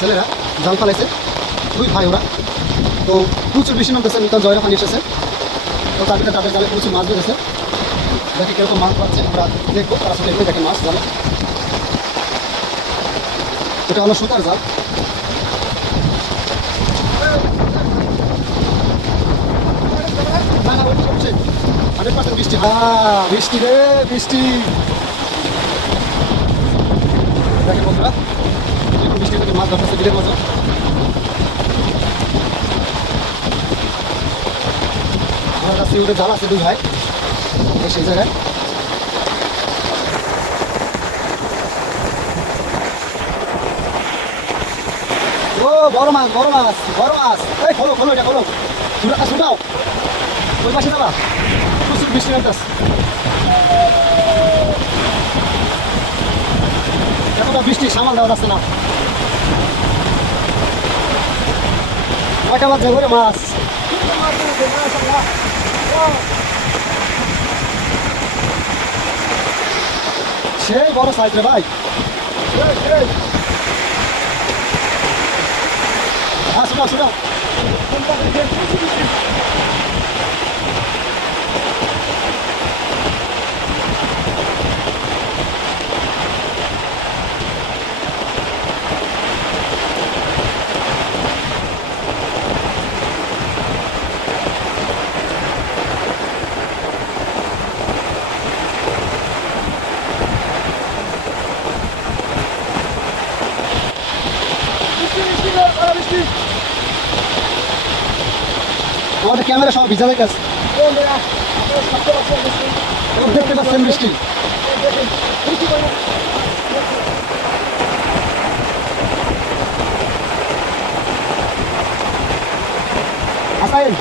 ছেলেরা জাল ফালাইছে, দুই ভাই ওরা। তো প্রচুর বেশি নামতেছে, নতুন জয়রা পানি এসেছে। তো তার ভিতরে তাদের জালে প্রচুর মাছ বেঁধেছে। দেখি কিরকম মাছ পাচ্ছে, আমরা দেখবো। তারা সাথে এগুলোই দেখে মাছ জালে। এটা হলো সুতার জাল। বৃষ্টি, বৃষ্টি রে বৃষ্টি। দেখেন বন্ধুরা, বৃষ্টির মধ্যে মাছ ধরতেছে বিলের মতো। আমার কাছে উঠে জাল আছে দুই ভাই, সেই জায়গায়। ও বড় মাছ, বড় মাছ, বড় মাছ। এই খোলো খোলো, এটা খোলো, ছুটাও। ওই পাশে যাবা, প্রচুর বৃষ্টি নামতেছে। এতটা বৃষ্টি সামাল দেওয়া যাচ্ছে না। কয়টা মাছ যাবো রে মাছ? সেই বড় সাইজ রে ভাই। হ্যাঁ, ছুটাও। আমাদের ক্যামেরা সব ভিজা হয়ে গেছে, দেখতে পাচ্ছেন বৃষ্টি। আসাইন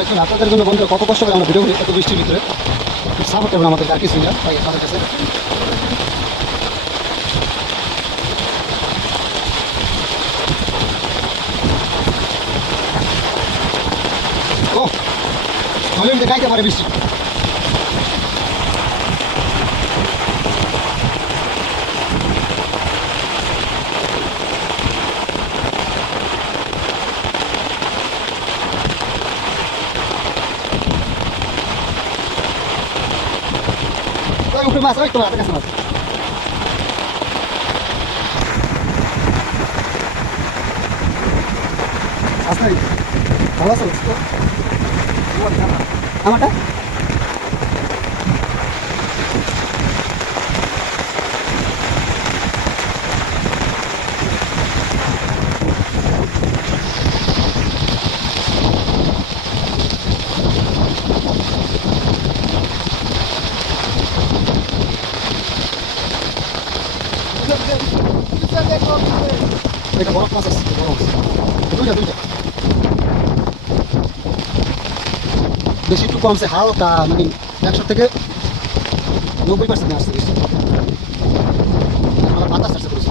দেখুন, আপনাদের জন্য বন্ধুরা কত কষ্ট করে আমরা ভিডিও করি এত বৃষ্টির ভিতরে। সাপোর্ট করবেন আমাদের, আর কিছুই না তাই তাদের কাছে। ও হলে গাইতে পারে বৃষ্টি। উপরে মাছ, ওই তো হাতের কাছে মাছ। আসলে ভালো আছে আমারটা। এটা বড় মাছ আছে, বড় মাছ দুইটা। বেশি একটু কমছে, হালকা মানে 100 থেকে 90% আসছে বেশি। আমার বাতাস আসছে করেছে।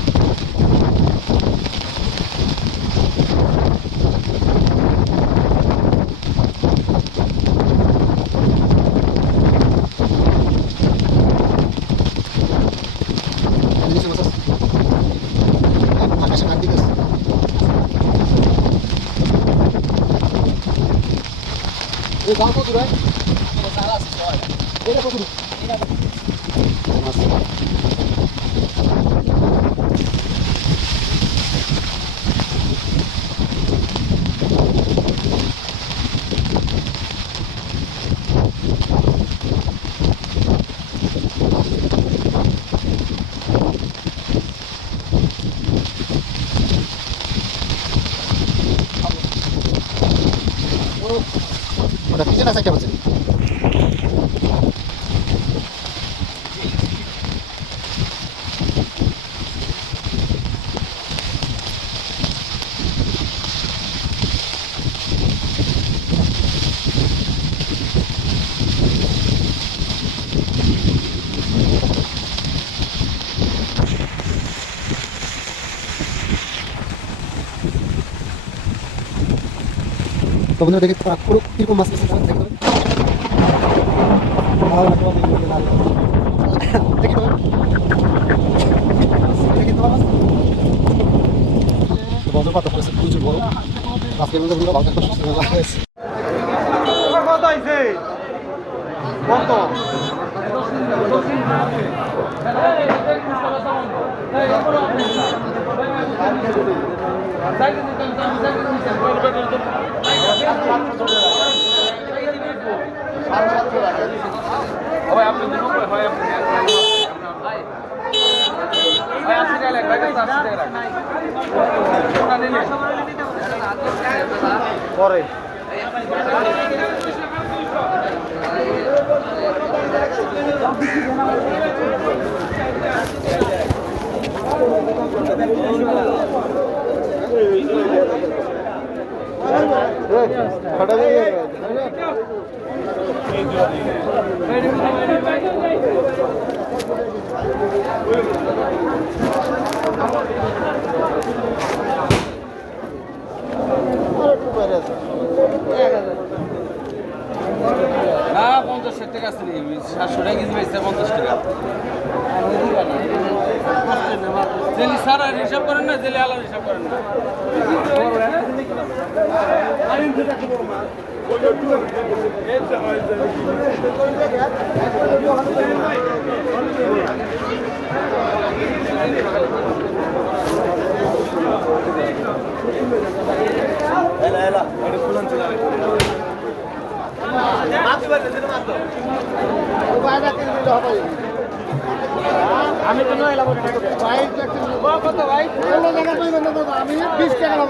দাম কত ভাই? এটা কত? ওটা পিছনে সাইডটা হচ্ছে তো বন্ধুরা দেখে তারা পুরো কিরকম মাছ নিচ্ছে দেখতে পাবেন। দেখি তো দেখি তো মাছ তো বজ্রপাত হয়েছে প্রচুর বড় আজকের মধ্যে বন্ধুরা বাজার করতে হয়েছে। কত হয়েছে কত আপনি পরে না 50 টাকা আছে 700 টাকা কেজি বেচছে 50 টাকা জেলি সারা হিসাব করেন না জেলি আলাদা হিসাব করেন না আমি তো নয় লাভ কত ভাই আমি 20 টাকা লাভ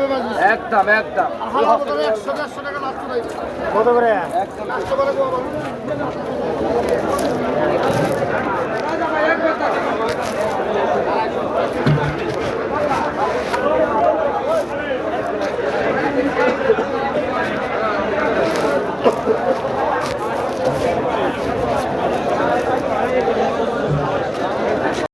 একদম একদম 100 টাকা লাভ কত করে একদম 100 করে